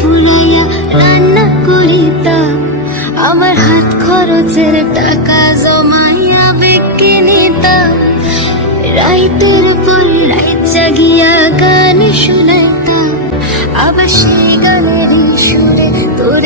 পুরাইয়া রান্না করিতাম আমার হাত খরচের টাকা জমাইয়া বেঁকে নিতাম। রাইতের পর রাইত জাগিয়া গান শুনাইতাম আবার সেই গানের শুনে তোরে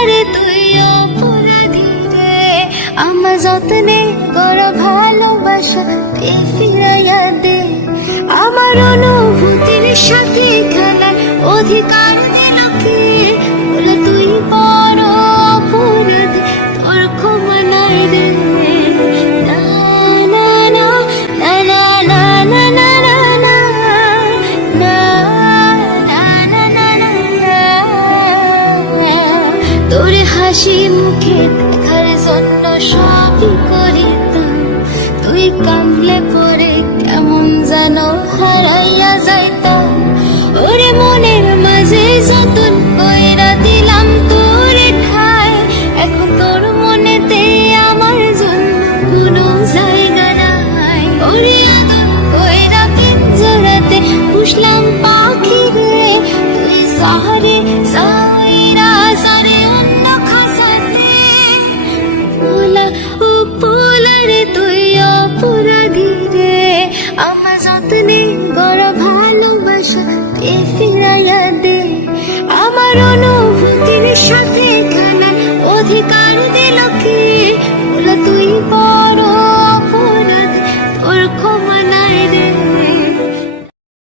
পোলা রে তুই অপরাধী রে। আমার যত্নে ভালোবাসা ফিরাইয়া দে। আমার অনুভূতির সাথে খেলার অধিকার তোর হাসি মুখে দেখার জন্য সবই করিতাম তুই কামলে পরে কেমন যেন হারাইয়া যাইতাম। ওরে মনের মাঝে যতন কইরা দিলাম তোরে ঠাই। এখন তোর মনেতে আমার জন্য কোনো জায়গা নাই। ওরে আদর কইরা পিঞ্জরাতে পুষলাম পাখি রে তুই শহরে অধিকার দিল কি?